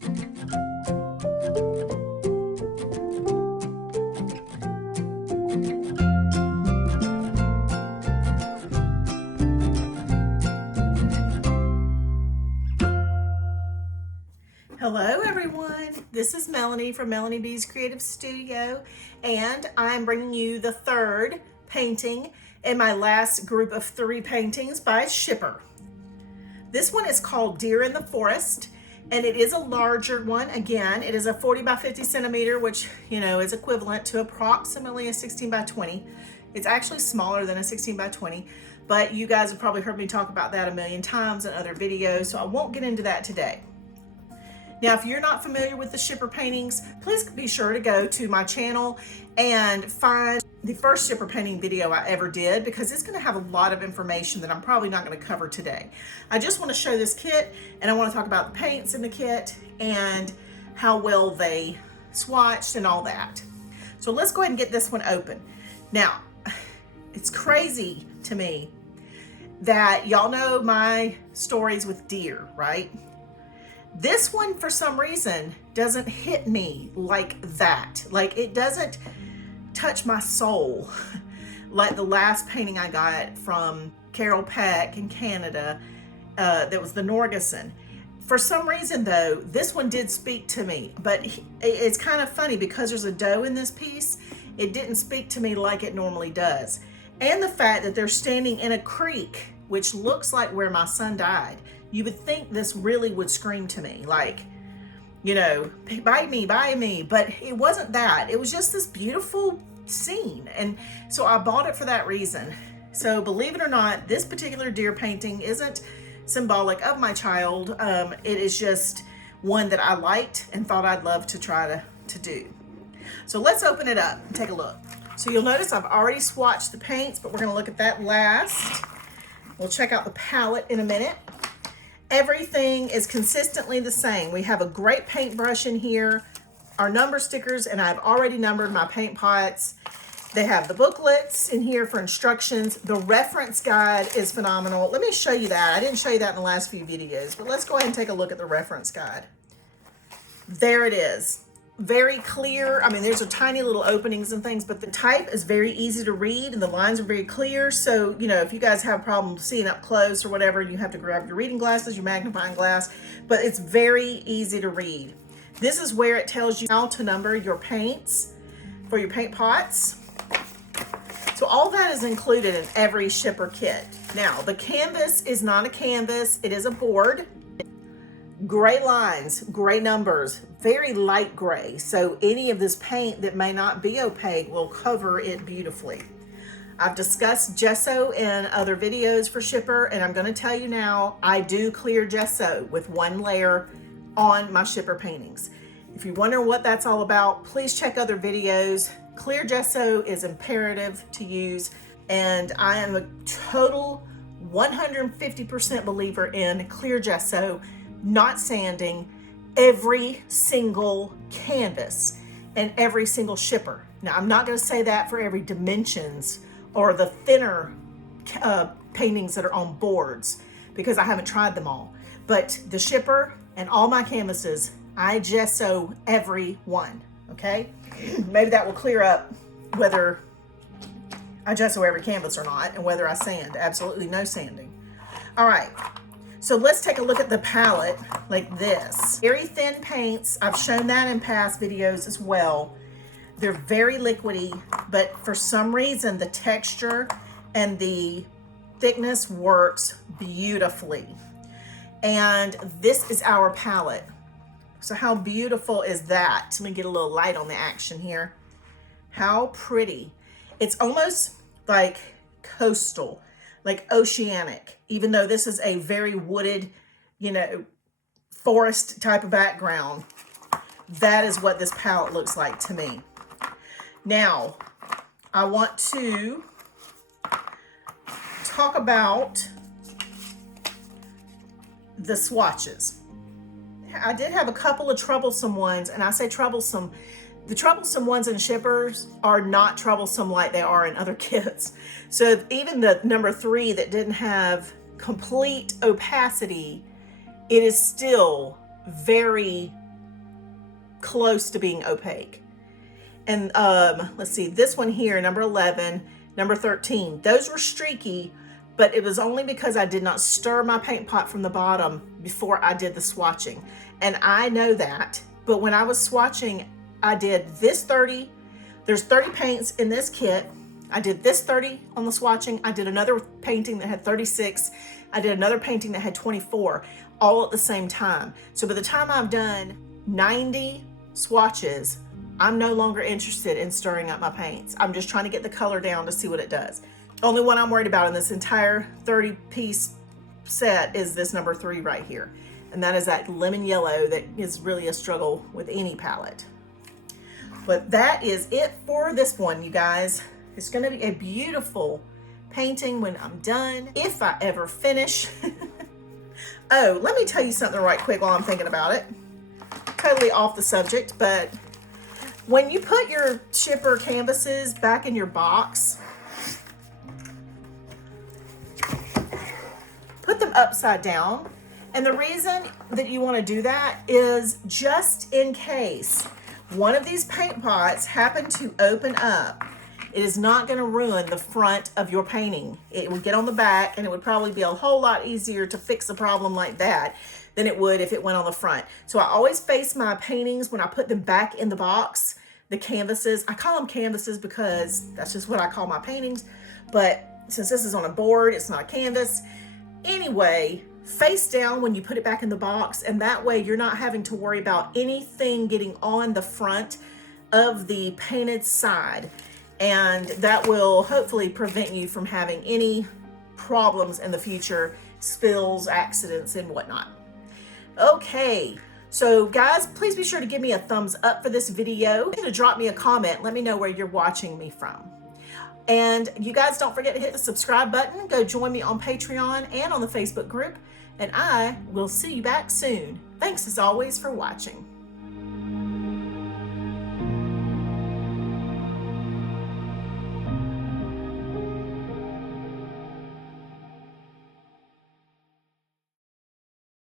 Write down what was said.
Hello everyone, this is Melanie from Melanie B's Creative Studio, and I'm bringing you the third painting in my last group of 3 paintings by Schipper. This one is called Deer in the Forest, and it is a larger one. Again, it is a 40 by 50 centimeter, which, you know, is equivalent to approximately a 16 by 20. It's actually smaller than a 16 by 20, but you guys have probably heard me talk about that a million times in other videos, so I won't get into that today. Now, if you're not familiar with the Schipper paintings, please be sure to go to my channel and find the first Schipper painting video I ever did, because it's going to have a lot of information that I'm probably not going to cover today. I just want to show this kit, and I want to talk about the paints in the kit and how well they swatched and all that. So let's go ahead and get this one open. Now, it's crazy to me that y'all know my stories with deer, right? This one, for some reason, doesn't hit me like that. Like, it doesn't touch my soul like the last painting I got from Carol Peck in Canada. That was the Norgeson. For some reason, though, this one did speak to me. But it's kind of funny because there's a doe in this piece. It didn't speak to me like it normally does. And the fact that they're standing in a creek, which looks like where my son died. You would think this really would scream to me, like, you know, buy me, but it wasn't that. It was just this beautiful scene. And so I bought it for that reason. So believe it or not, this particular deer painting isn't symbolic of my child. It is just one that I liked and thought I'd love to try to do. So let's open it up and take a look. So you'll notice I've already swatched the paints, but we're gonna look at that last. We'll check out the palette in a minute. Everything is consistently the same. We have a great paintbrush in here, our number stickers, and I've already numbered my paint pots. They have the booklets in here for instructions. The reference guide is phenomenal. Let me show you that. I didn't show you that in the last few videos, but let's go ahead and take a look at the reference guide. There it is. Very clear. I mean, there's a tiny little openings and things, but the type is very easy to read and the lines are very clear. So, you know, if you guys have a problem seeing up close or whatever, you have to grab your reading glasses, your magnifying glass, but it's very easy to read. This is where it tells you how to number your paints for your paint pots. So all that is included in every Schipper kit. Now, the canvas is not a canvas, it is a board. Gray lines, gray numbers, very light gray. So any of this paint that may not be opaque will cover it beautifully. I've discussed gesso in other videos for Schipper, and I'm going to tell you now, I do clear gesso with 1 layer on my Schipper paintings. If you wonder what that's all about, please check other videos. Clear gesso is imperative to use, and I am a total 150% believer in clear gesso, not sanding, every single canvas and every single Schipper. Now, I'm not going to say that for every dimensions or the thinner paintings that are on boards, because I haven't tried them all. But the Schipper and all my canvases, I gesso every one, okay? Maybe that will clear up whether I gesso every canvas or not, and whether I sand. Absolutely no sanding. All right. So let's take a look at the palette like this. Very thin paints. I've shown that in past videos as well. They're very liquidy, but for some reason the texture and the thickness works beautifully. And this is our palette. So how beautiful is that? Let me get a little light on the action here. How pretty. It's almost like coastal, like oceanic, even though this is a very wooded, you know, forest type of background. That is what this palette looks like to me. Now, I want to talk about the swatches. I did have a couple of troublesome ones, and I say troublesome. The troublesome ones in Schippers are not troublesome like they are in other kits. So even the number 3 that didn't have complete opacity, it is still very close to being opaque. And let's see, this one here, number 11, number 13, those were streaky, but it was only because I did not stir my paint pot from the bottom before I did the swatching. And I know that, but when I was swatching, I did this 30, there's 30 paints in this kit. I did this 30 on the swatching. I did another painting that had 36. I did another painting that had 24, all at the same time. So by the time I've done 90 swatches, I'm no longer interested in stirring up my paints. I'm just trying to get the color down to see what it does. Only one I'm worried about in this entire 30-piece set is this number 3 right here. And that is that lemon yellow that is really a struggle with any palette. But that is it for this one, you guys. It's gonna be a beautiful painting when I'm done, if I ever finish. Oh, let me tell you something right quick while I'm thinking about it. Totally off the subject, but when you put your Schipper canvases back in your box, put them upside down. And the reason that you want to do that is just in case one of these paint pots happen to open up, it is not going to ruin the front of your painting. It would get on the back, and it would probably be a whole lot easier to fix a problem like that than it would if it went on the front. So I always face my paintings when I put them back in the box, the canvases. I call them canvases because that's just what I call my paintings. But since this is on a board, it's not a canvas. Anyway, face down when you put it back in the box, and that way you're not having to worry about anything getting on the front of the painted side. And that will hopefully prevent you from having any problems in the future, spills, accidents, and whatnot. Okay, so guys, please be sure to give me a thumbs up for this video. To drop me a comment, let me know where you're watching me from. And you guys don't forget to hit the subscribe button. Go join me on Patreon and on the Facebook group. And I will see you back soon. Thanks as always for watching.